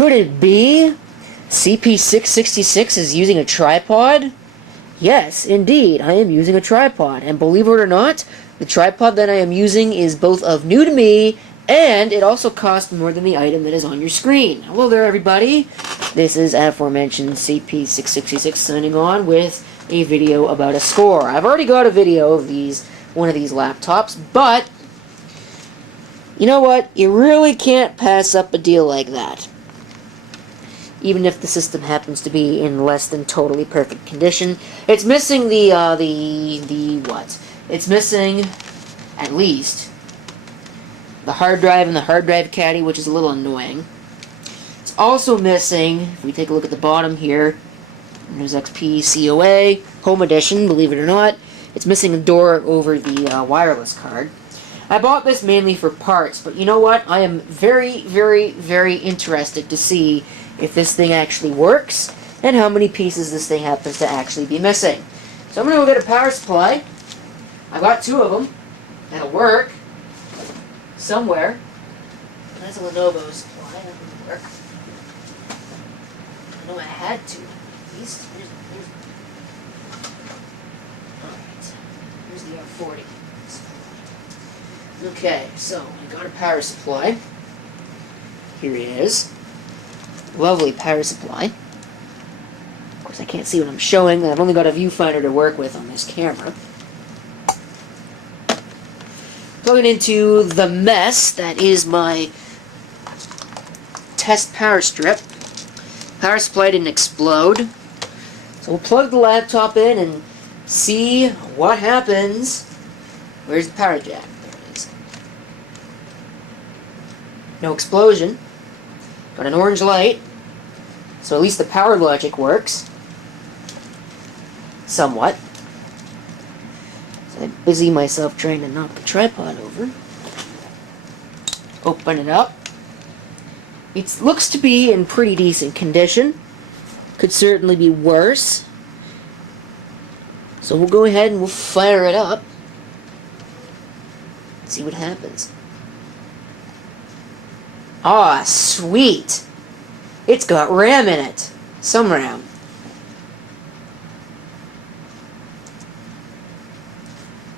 Could it be CP666 is using a tripod? Yes, indeed, I am using a tripod. And believe it or not, the tripod that I am using is both of new to me, and it also costs more than the item that is on your screen. Hello there, everybody. This is aforementioned CP666 signing on with a video about a score. I've already got a video of one of these laptops, but you know what? You really can't pass up a deal like that. Even if the system happens to be in less than totally perfect condition. It's missing what? It's missing, at least, the hard drive and the hard drive caddy, which is a little annoying. It's also missing, if we take a look at the bottom here, Windows XP COA, Home Edition, believe it or not, it's missing a door over the wireless card. I bought this mainly for parts, but you know what? I am very, very, very interested to see if this thing actually works, and how many pieces this thing happens to actually be missing. So I'm going to go get a power supply. I've got two of them. That'll work. Somewhere. That's a Lenovo supply. That would work. I know I had to, at least. Alright. Here's the R40. Okay, so I got a power supply. Here it is. Lovely power supply. Of course, I can't see what I'm showing. I've only got a viewfinder to work with on this camera. Plug it into the mess that is my test power strip. Power supply didn't explode. So we'll plug the laptop in and see what happens. Where's the power jack? There it is. No explosion. Got an orange light, so at least the power logic works. Somewhat. So I busy myself trying to knock the tripod over. Open it up. It looks to be in pretty decent condition. Could certainly be worse. So we'll go ahead and we'll fire it up. See what happens. Ah, sweet! It's got RAM in it. Some RAM.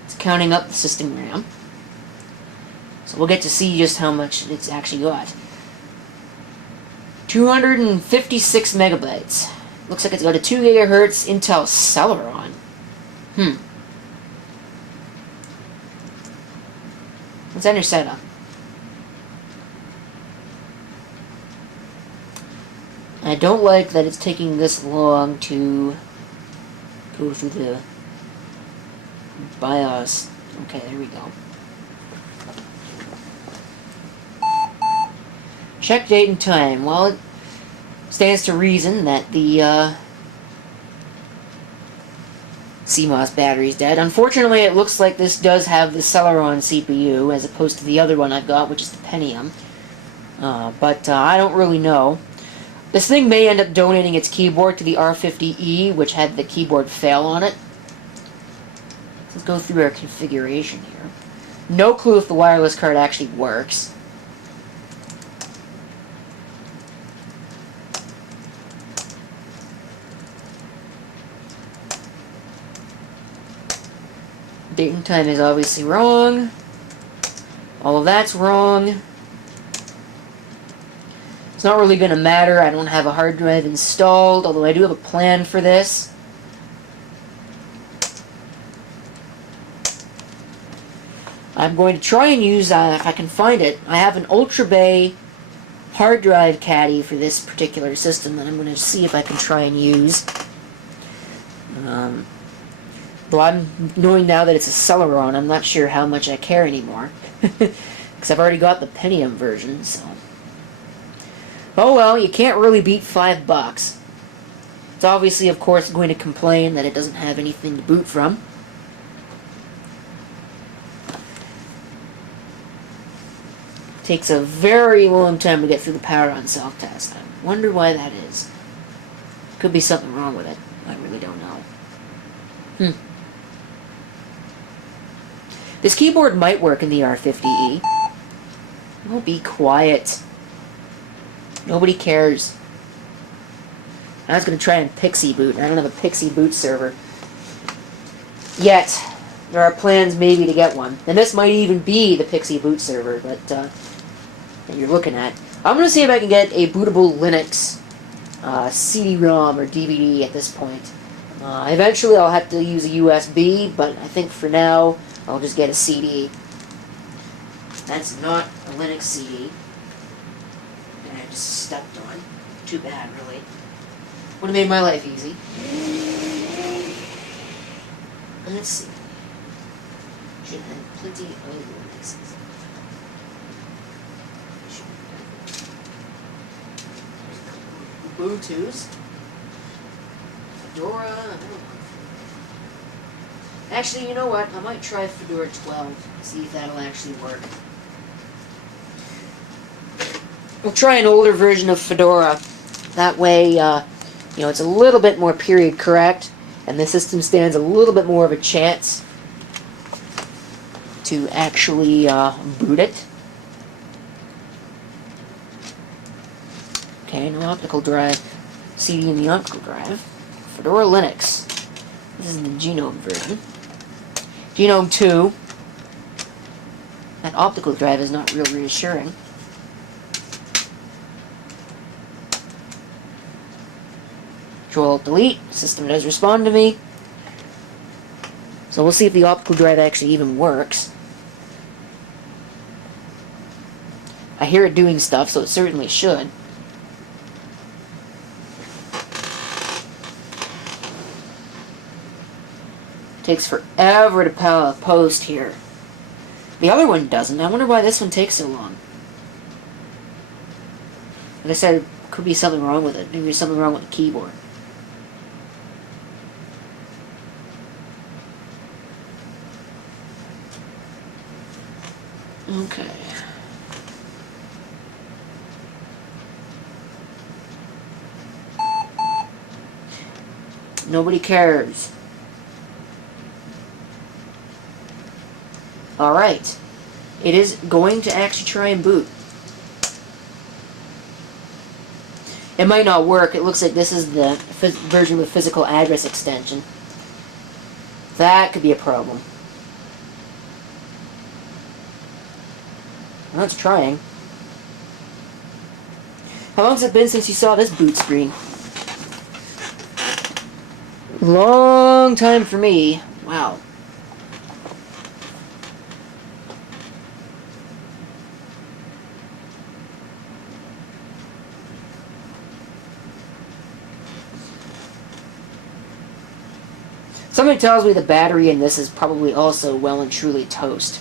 It's counting up the system RAM. So we'll get to see just how much it's actually got. 256 megabytes. Looks like it's got a 2 gigahertz Intel Celeron. Let's enter setup. I don't like that it's taking this long to go through the BIOS. Okay, there we go. Check date and time. Well, it stands to reason that the CMOS battery's dead. Unfortunately, it looks like this does have the Celeron CPU as opposed to the other one I've got, which is the Pentium. But I don't really know. This thing may end up donating its keyboard to the R50E, which had the keyboard fail on it. Let's go through our configuration here. No clue if the wireless card actually works. Date and time is obviously wrong. All of that's wrong. It's not really going to matter. I don't have a hard drive installed, although I do have a plan for this. I'm going to try and use, if I can find it, I have an Ultra Bay hard drive caddy for this particular system that I'm going to see if I can try and use. Though I'm knowing now that it's a Celeron, I'm not sure how much I care anymore. Because I've already got the Pentium version, so... Oh well, you can't really beat $5. It's obviously, of course, going to complain that it doesn't have anything to boot from. Takes a very long time to get through the power on self-test. I wonder why that is. Could be something wrong with it. I really don't know. This keyboard might work in the R50E. Oh, be quiet. Nobody cares. I was going to try and Pixie boot. I don't have a Pixie boot server yet. There are plans maybe to get one. And this might even be the Pixie boot server that you're looking at. I'm going to see if I can get a bootable Linux CD-ROM or DVD at this point. Eventually I'll have to use a USB, but I think for now I'll just get a CD. That's not a Linux CD. And I just stepped on. Too bad, really. Would have made my life easy. Let's see. Should have plenty of Linuxes. Ubuntu's. Fedora. Actually, you know what? I might try Fedora 12. See if that'll actually work. We'll try an older version of Fedora. That way, it's a little bit more period correct, and the system stands a little bit more of a chance to actually boot it. Okay, no optical drive. CD in the optical drive. Fedora Linux. This is the Genome version. Genome 2. That optical drive is not real reassuring. Control-Delete. System does respond to me. So we'll see if the optical drive actually even works. I hear it doing stuff, so it certainly should. Takes forever to post here. The other one doesn't. I wonder why this one takes so long. Like I said, there could be something wrong with it. Maybe there's something wrong with the keyboard. Okay. Nobody cares. Alright. It is going to actually try and boot. It might not work. It looks like this is the version with physical address extension. That could be a problem. Well, it's trying. How long has it been since you saw this boot screen? Long time for me. Wow. Something tells me the battery in this is probably also well and truly toast.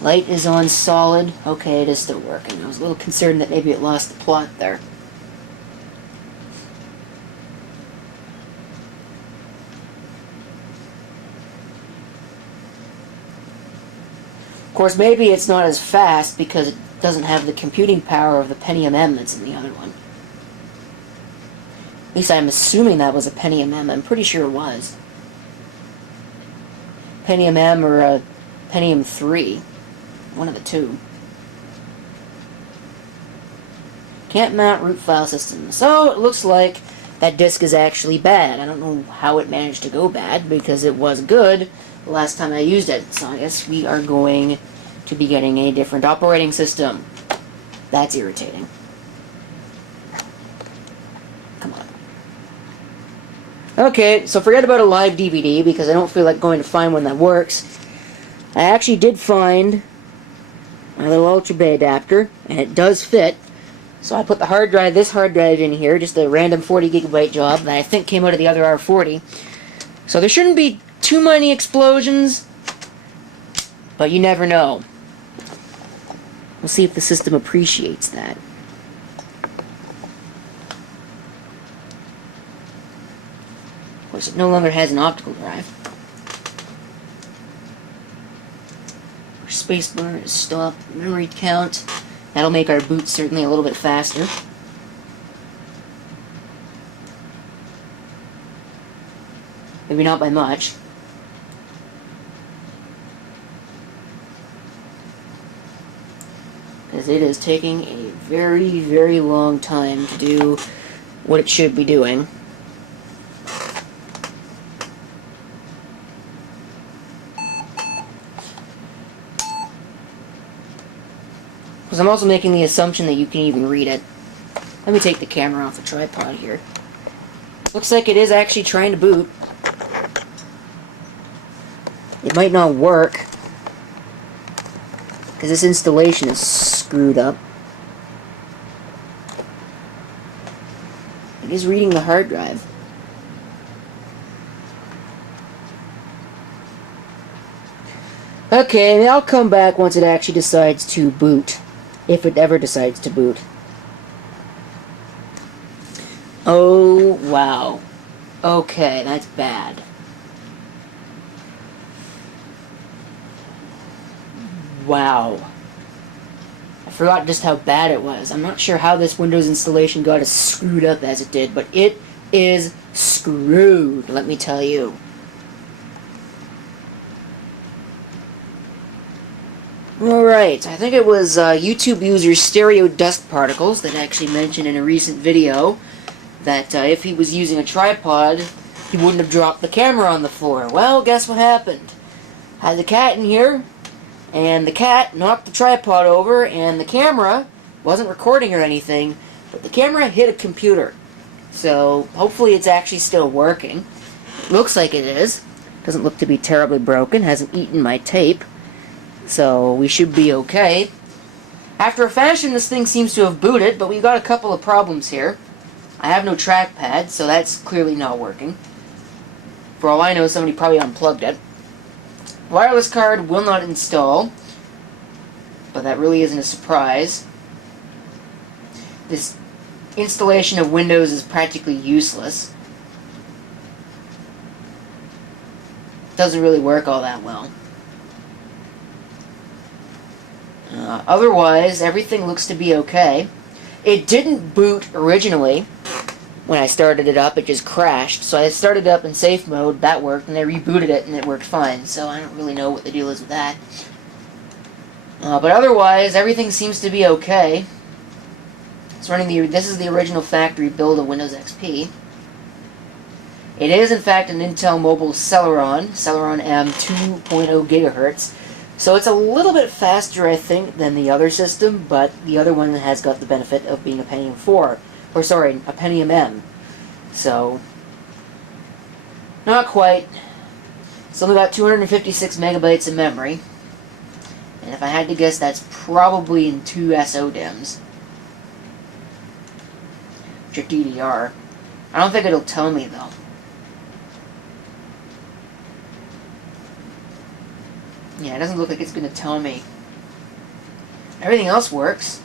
Light is on solid. Okay, it is still working. I was a little concerned that maybe it lost the plot there. Of course, maybe it's not as fast because it doesn't have the computing power of the Pentium M that's in the other one. At least I'm assuming that was a Pentium M. I'm pretty sure it was. Pentium M or a Pentium 3. One of the two. Can't mount root file system. So it looks like that disk is actually bad. I don't know how it managed to go bad because it was good the last time I used it. So I guess we are going to be getting a different operating system. That's irritating. Come on. Okay, so forget about a live DVD because I don't feel like going to find one that works. I actually did find my little Ultra Bay adapter, and it does fit. So I put the hard drive, this hard drive in here, just a random 40 gigabyte job that I think came out of the other R40. So there shouldn't be too many explosions, but you never know. We'll see if the system appreciates that. Of course, it no longer has an optical drive. Spacebar is stopped. Memory count. That'll make our boot certainly a little bit faster. Maybe not by much. Because it is taking a very, very long time to do what it should be doing. Because I'm also making the assumption that you can even read it. Let me take the camera off the tripod here. Looks like it is actually trying to boot. It might not work, because this installation is screwed up. It is reading the hard drive. Okay, I'll come back once it actually decides to boot. If it ever decides to boot. Oh, wow. Okay, that's bad. Wow. I forgot just how bad it was. I'm not sure how this Windows installation got as screwed up as it did, but it is screwed, let me tell you. Alright, I think it was YouTube user Stereo Dust Particles that actually mentioned in a recent video that if he was using a tripod, he wouldn't have dropped the camera on the floor. Well, guess what happened? I had the cat in here, and the cat knocked the tripod over, and the camera wasn't recording or anything, but the camera hit a computer. So, hopefully it's actually still working. Looks like it is. Doesn't look to be terribly broken, hasn't eaten my tape. So, we should be okay. After a fashion, this thing seems to have booted, but we've got a couple of problems here. I have no trackpad, so that's clearly not working. For all I know, somebody probably unplugged it. Wireless card will not install, but that really isn't a surprise. This installation of Windows is practically useless. Doesn't really work all that well. Otherwise, everything looks to be okay. It didn't boot originally. When I started it up, it just crashed. So I started it up in safe mode, that worked, and I rebooted it and it worked fine. So I don't really know what the deal is with that. But otherwise, everything seems to be okay. It's running this is the original factory build of Windows XP. It is in fact an Intel Mobile Celeron M 2.0 GHz. So it's a little bit faster, I think, than the other system, but the other one has got the benefit of being a Pentium 4. Or sorry, a Pentium M. So, not quite. It's only got 256 megabytes of memory. And if I had to guess, that's probably in 2 SODIMMs. Which are DDR. I don't think it'll tell me, though. Yeah, it doesn't look like it's going to tell me. Everything else works.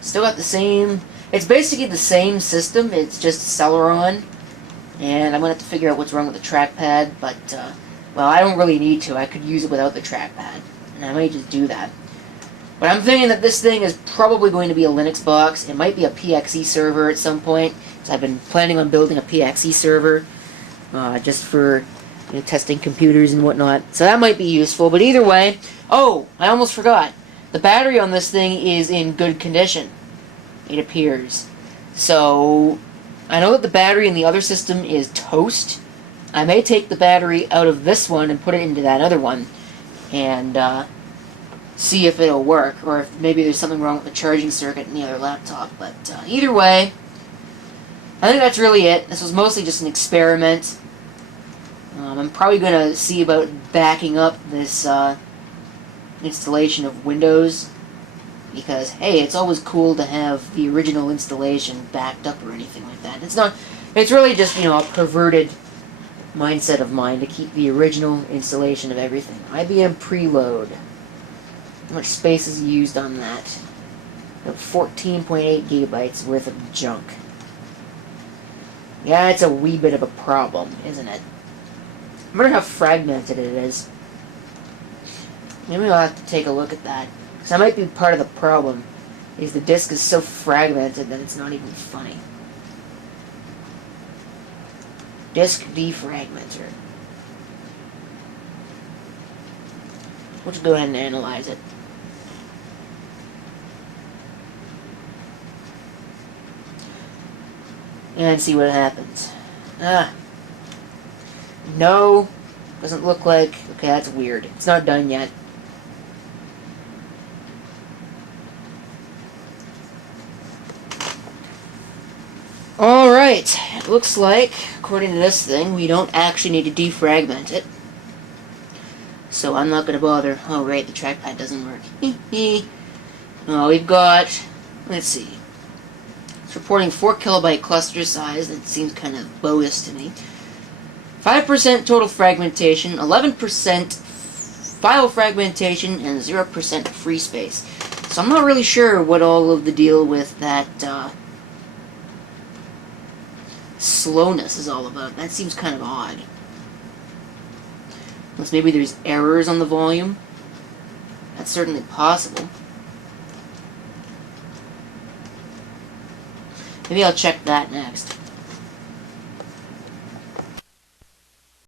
Still got the same... It's basically the same system, it's just Celeron. And I'm going to have to figure out what's wrong with the trackpad, but, well, I don't really need to. I could use it without the trackpad. And I might just do that. But I'm thinking that this thing is probably going to be a Linux box. It might be a PXE server at some point. So I've been planning on building a PXE server. Just for... testing computers and whatnot. So that might be useful, but either way... Oh! I almost forgot. The battery on this thing is in good condition. It appears. So... I know that the battery in the other system is toast. I may take the battery out of this one and put it into that other one. And, see if it'll work. Or if maybe there's something wrong with the charging circuit in the other laptop. But, either way... I think that's really it. This was mostly just an experiment. I'm probably going to see about backing up this installation of Windows, because, hey, it's always cool to have the original installation backed up or anything like that. It's really just, a perverted mindset of mine to keep the original installation of everything. IBM preload. How much space is used on that? 14.8 gigabytes worth of junk. Yeah, it's a wee bit of a problem, isn't it? I wonder how fragmented it is. Maybe I'll have to take a look at that. Because that might be part of the problem. Is the disk is so fragmented that it's not even funny. Disk defragmenter. We'll just go ahead and analyze it. And see what happens. No. Doesn't look like... Okay, that's weird. It's not done yet. Alright. It looks like, according to this thing, we don't actually need to defragment it. So I'm not going to bother. Oh, right, the trackpad doesn't work. We've got... Let's see. It's reporting 4 kilobyte cluster size. That seems kind of bogus to me. 5% total fragmentation, 11% file fragmentation, and 0% free space. So I'm not really sure what all of the deal with that slowness is all about. That seems kind of odd. Unless maybe there's errors on the volume. That's certainly possible. Maybe I'll check that next.